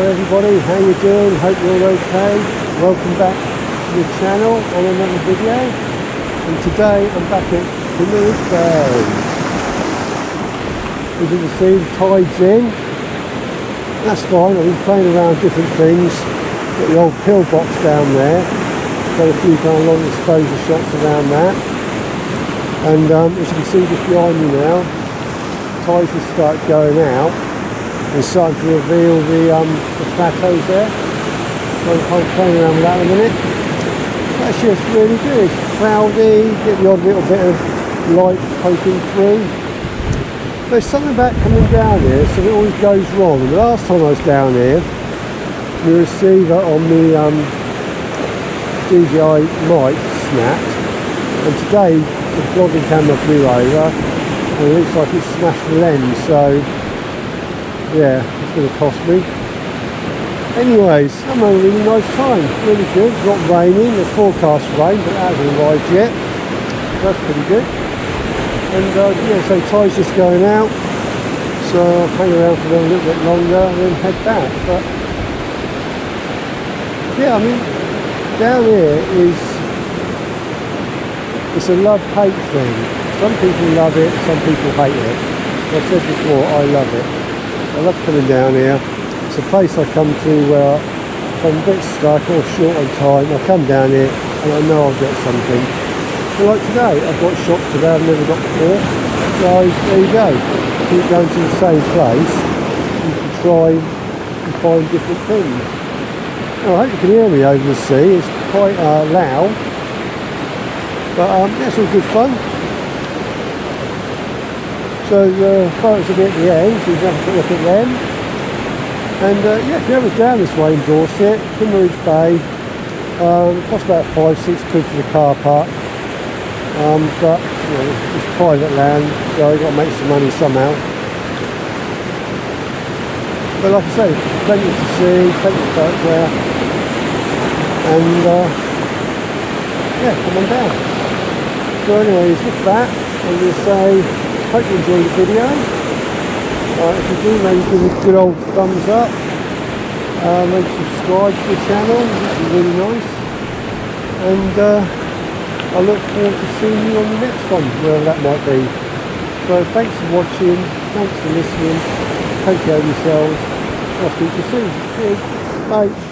Hello everybody, how you doing? Hope you're okay. Welcome back to the channel on another video. And today I'm back at Kimmeridge Bay. As you can see, the tide's in. That's fine, I've been playing around different things. Got the old pillbox down there. Got a few kind of long exposure shots around that. And as you can see just behind me now, the tides will start going out. And starting to reveal the plateaus there. So I'm playing around with that in a minute. That's just really good. It's cloudy, get the odd little bit of light poking through. There's something about coming down here, so it always goes wrong. And the last time I was down here, the receiver on the DJI mic snapped. And today the vlogging camera flew over and it looks like it smashed the lens. So yeah, it's going to cost me. Anyways, I'm having a really nice time, really good. It's not raining, there's forecast rain, but it hasn't arrived yet. That's pretty good. And yeah, so tide's just going out, so I'll hang around for them a little bit longer and then head back. But yeah, I mean, down here it's a love-hate thing. Some people love it, some people hate it. Like I said before, I love it. I love coming down here. It's a place I come to where if I'm a bit stuck or short on time, I come down here and I know I'll get something. So like today, I've got shots today I've never got before. So there you go. Keep going to the same place. You can try and find different things. Now, I hope you can hear me over the sea. It's quite loud. But that's all good fun. So the photos will be at the end, so you can have a quick look at them. And yeah, if you're ever down this way in Dorset, Kimmeridge Bay, it costs about £5-6 for the car park. But you know, it's private land, so you've got to make some money somehow. But like I say, plenty to see, plenty to photograph. And yeah, come on down. So anyways, with that, I'm going to say, hope you enjoyed the video. If you do, maybe give it a good old thumbs up. Maybe subscribe to the channel, which is really nice. And I look forward to seeing you on the next one, wherever that might be. So thanks for watching, thanks for listening, take care of yourselves. I'll speak to you soon. Cheers, bye.